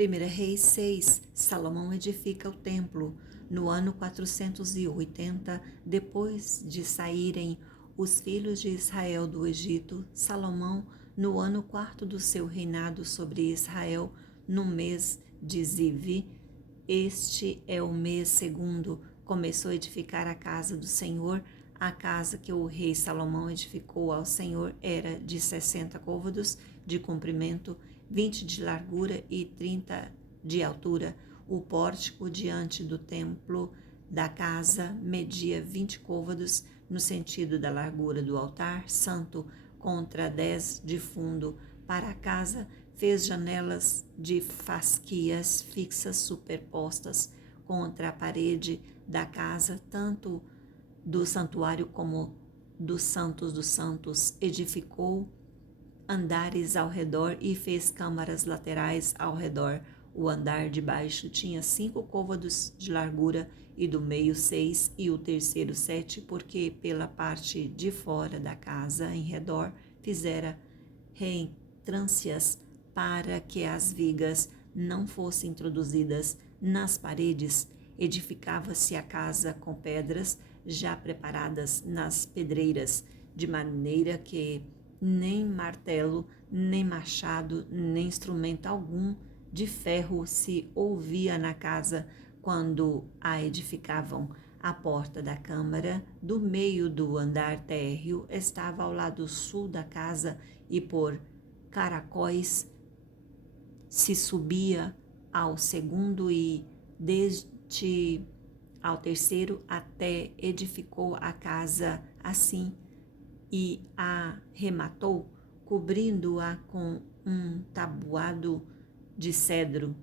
1 Reis 6, Salomão edifica o templo. No ano 480, depois de saírem os filhos de Israel do Egito, Salomão, no ano 4º do seu reinado sobre Israel, no mês de Ziv, este é o mês segundo, começou a edificar a casa do Senhor. A casa que o rei Salomão edificou ao Senhor era de 60 côvados de comprimento, 20 de largura e 30 de altura. O pórtico diante do templo da casa media 20 côvados no sentido da largura do altar santo, contra 10 de fundo. Para a casa fez janelas de fasquias fixas superpostas contra a parede da casa, tanto do santuário como dos santos. Edificou andares ao redor e fez câmaras laterais ao redor. O andar de baixo tinha 5 côvados de largura e do meio 6 e o terceiro 7, porque pela parte de fora da casa em redor fizera reentrâncias para que as vigas não fossem introduzidas nas paredes. Edificava-se a casa com pedras já preparadas nas pedreiras, de maneira que nem martelo, nem machado, nem instrumento algum de ferro se ouvia na casa quando a edificavam. A porta da câmara do meio do andar térreo estava ao lado sul da casa e por caracóis se subia ao segundo e desde ao terceiro até edificou a casa assim e a rematou, cobrindo-a com um tabuado de cedro.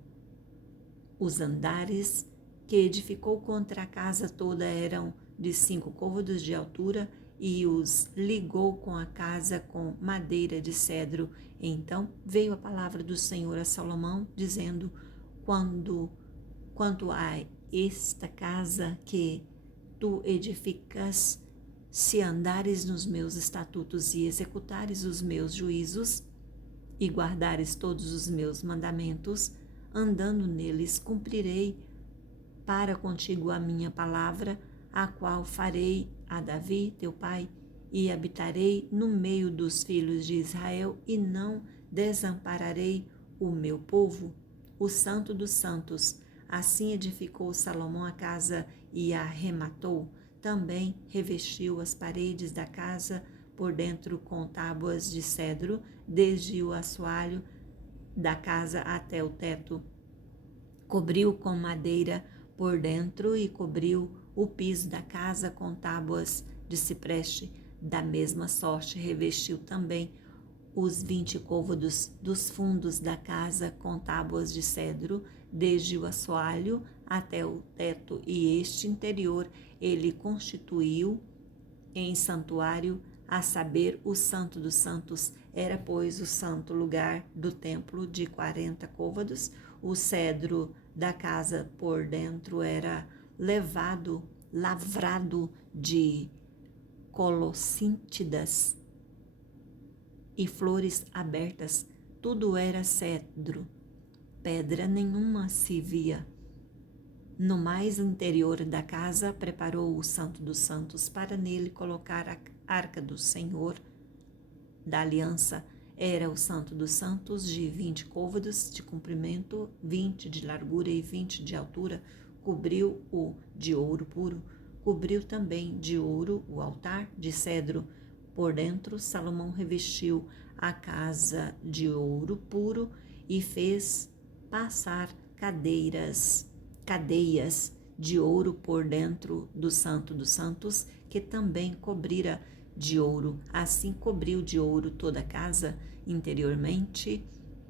Os andares que edificou contra a casa toda eram de 5 côvados de altura e os ligou com a casa com madeira de cedro. Então veio a palavra do Senhor a Salomão, dizendo: quanto a esta casa que tu edificas, se andares nos meus estatutos e executares os meus juízos e guardares todos os meus mandamentos, andando neles cumprirei para contigo a minha palavra, a qual farei a Davi, teu pai, e habitarei no meio dos filhos de Israel e não desampararei o meu povo, o Santo dos Santos. Assim edificou Salomão a casa e a rematou. Também revestiu as paredes da casa por dentro com tábuas de cedro, desde o assoalho da casa até o teto. Cobriu com madeira por dentro e cobriu o piso da casa com tábuas de cipreste. Da mesma sorte revestiu também os 20 côvados dos fundos da casa com tábuas de cedro, desde o assoalho até o teto, e este interior ele constituiu em santuário, a saber, o Santo dos Santos. Era, pois, o santo lugar do templo de 40 côvados. O cedro da casa por dentro era lavrado de colossíntidas e flores abertas. Tudo era cedro, pedra nenhuma se via. No mais interior da casa, preparou o Santo dos Santos para nele colocar a arca do Senhor da aliança. Era o Santo dos Santos de 20 côvados de comprimento, 20 de largura e 20 de altura. Cobriu-o de ouro puro. Cobriu também de ouro o altar de cedro. Por dentro, Salomão revestiu a casa de ouro puro e fez passar cadeias de ouro por dentro do Santo dos Santos, que também cobrira de ouro. Assim cobriu de ouro toda a casa interiormente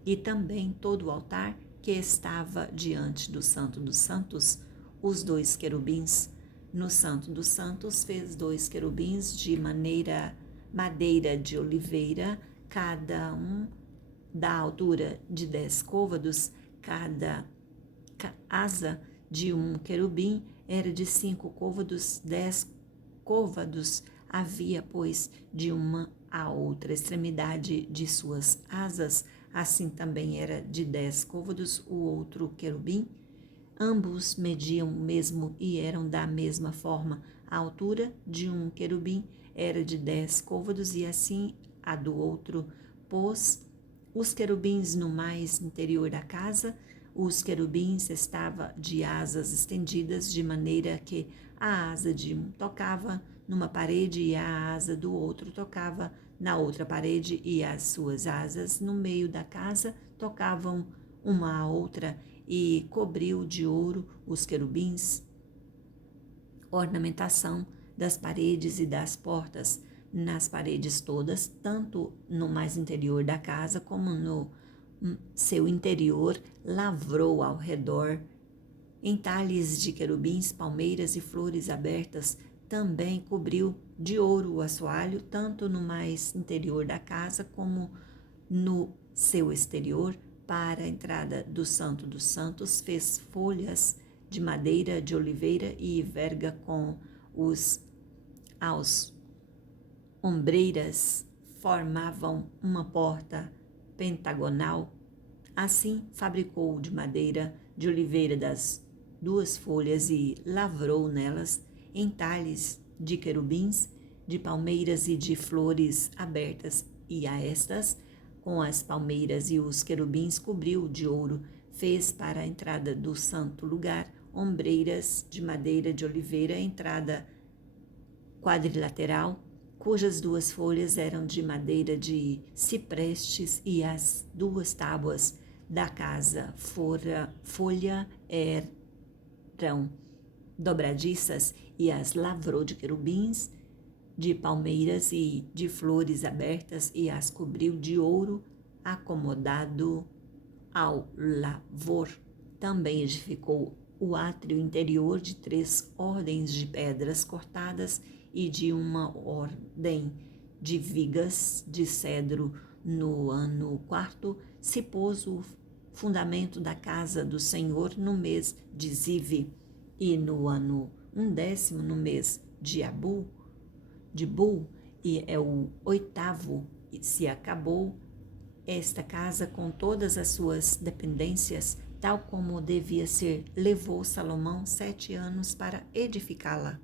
e também todo o altar que estava diante do Santo dos Santos. Os 2 querubins. No Santo dos Santos fez 2 querubins de madeira de oliveira, cada um da altura de 10 côvados. Cada asa de um querubim era de 5 côvados, 10 côvados havia, pois, de uma à outra extremidade de suas asas. assim também era de 10 côvados o outro querubim. Ambos mediam o mesmo e eram da mesma forma. A altura de um querubim era de 10 côvados e assim a do outro. Pôs os querubins no mais interior da casa. Os querubins estavam de asas estendidas, de maneira que a asa de um tocava numa parede e a asa do outro tocava na outra parede, e as suas asas no meio da casa tocavam uma à outra, e cobriu de ouro os querubins. Ornamentação das paredes e das portas. Nas paredes todas, tanto no mais interior da casa como no seu interior, lavrou ao redor entalhes de querubins, palmeiras e flores abertas. Também cobriu de ouro o assoalho, tanto no mais interior da casa como no seu exterior. Para a entrada do Santo dos Santos, fez folhas de madeira de oliveira e verga com as ombreiras formavam uma porta pentagonal. Assim fabricou de madeira de oliveira das duas folhas e lavrou nelas entalhes de querubins, de palmeiras e de flores abertas, e a estas, com as palmeiras e os querubins, cobriu de ouro. Fez para a entrada do santo lugar ombreiras de madeira de oliveira, entrada quadrilateral, cujas duas folhas eram de madeira de ciprestes, e as duas tábuas da casa folha eram dobradiças, e as lavrou de querubins, de palmeiras e de flores abertas, e as cobriu de ouro acomodado ao lavor. Também edificou o átrio interior de 3 ordens de pedras cortadas e de uma ordem de vigas de cedro. No ano 4º se pôs o fundamento da casa do Senhor no mês de Zive, e no ano 10º, no mês de Bul, e é o 8º, se acabou esta casa com todas as suas dependências, tal como devia ser. Levou Salomão 7 anos para edificá-la.